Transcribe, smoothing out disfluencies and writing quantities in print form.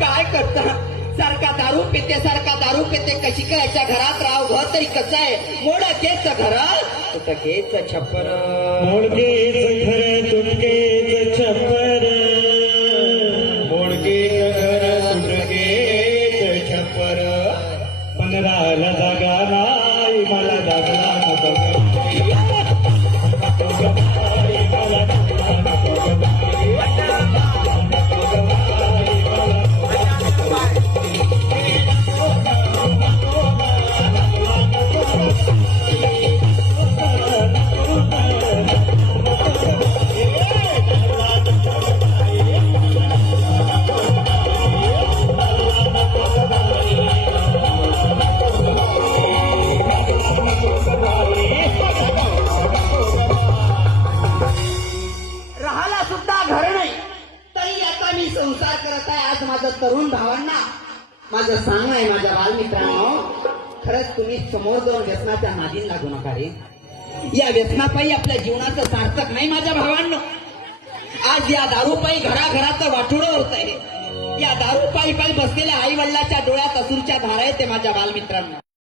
काय करता सारखा दारू पिते कशी काय याच्या घरात राव घर तरी कसं आहे मोडकेच घर तुटकेच छप्पर मोडकेच घर तुटकेच छप्पर मोडकेच घर तुटकेच छप्पर पंधराला जागा नाही मला जागा नको राहायला सुद्धा घर नाही तरी आता मी संसार करत आहे. आज माझ्या तरुण भावांना माझं सांगणं आहे माझ्या बालमित्रांनो खरंच तुम्ही समोर जाऊन व्यसनाच्या नादीन लागू नका रे. या व्यसनापायी आपल्या जीवनाचं सार्थक नाही माझ्या भावांनो. आज या दारूपायी घराघराचं वाटोळं होत आहे. या दारूपायी बसलेल्या आई वडिलाच्या डोळ्यात असूरच्या धारा येते माझ्या बालमित्रांनो.